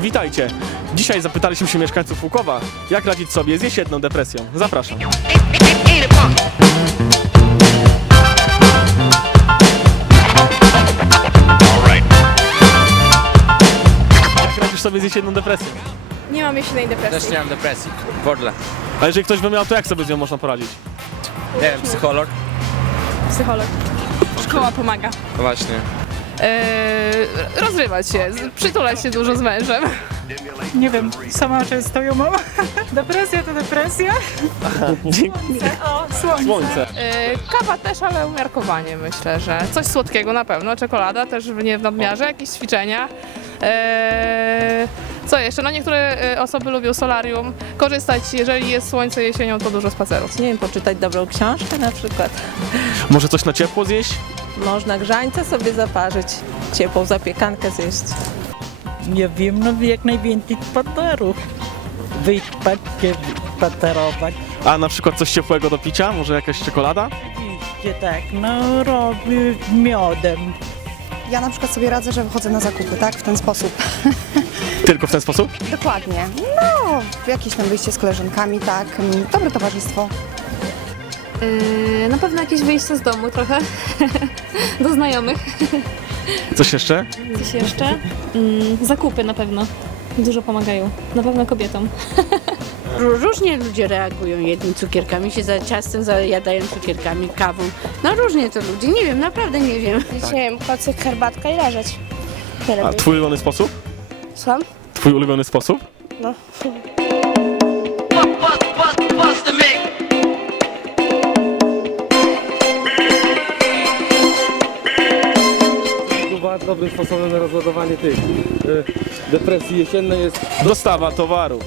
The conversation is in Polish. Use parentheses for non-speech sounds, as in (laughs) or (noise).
Witajcie. Dzisiaj zapytaliśmy się mieszkańców Łukowa, jak radzić sobie z jesienną depresją. Zapraszam. Jak radzisz sobie z jesienną depresją? Nie mam jesiennej Też depresji. nie mam depresji. W ogóle. A jeżeli ktoś by miał, to jak sobie z nią można poradzić? Nie wiem, psycholog. Psycholog. Szkoła pomaga. No właśnie. Eee, rozrywać się, z- przytulać się dużo z mężem. Nie wiem, sama często ją mam. (laughs) Depresja to depresja. (laughs) O, słońce. Słońce. Eee, kawa też, ale umiarkowanie myślę, że coś słodkiego na pewno, czekolada też nie w nadmiarze, jakieś ćwiczenia. Eee, co jeszcze? No niektóre e, osoby lubią solarium. Korzystać, jeżeli jest słońce jesienią, to dużo spacerów. Nie wiem, poczytać dobrą książkę na przykład. Może coś na ciepło zjeść? Można grzańca sobie zaparzyć, ciepłą zapiekankę zjeść. Nie wiem, no jak najwięcej spacerów. Wyjść patrzcie, spacerować. A na przykład coś ciepłego do picia? Może jakaś czekolada? Oczywiście tak, no robię z miodem. Ja na przykład sobie radzę, że wychodzę na zakupy, tak? W ten sposób. (laughs) Tylko w ten sposób? Dokładnie. No, jakieś tam wyjście z koleżankami, tak. Dobre towarzystwo. Yy, na pewno jakieś wyjście z domu trochę. (laughs) Do znajomych. Coś jeszcze? Coś jeszcze? Mm, zakupy na pewno. Dużo pomagają. Na pewno kobietom. (laughs) Ró- Różnie ludzie reagują. Jedni cukierkami się za ciastem zajadają cukierkami, kawą. No różnie to ludzie. Nie wiem, naprawdę nie wiem. Dzisiaj kocyk, herbatka i leżeć. Tyle A twój ulubiony sposób? Słucham? Twój ulubiony sposób? No. Dobrym sposobem na rozładowanie tych y, depresji jesiennej jest Dostawa towaru.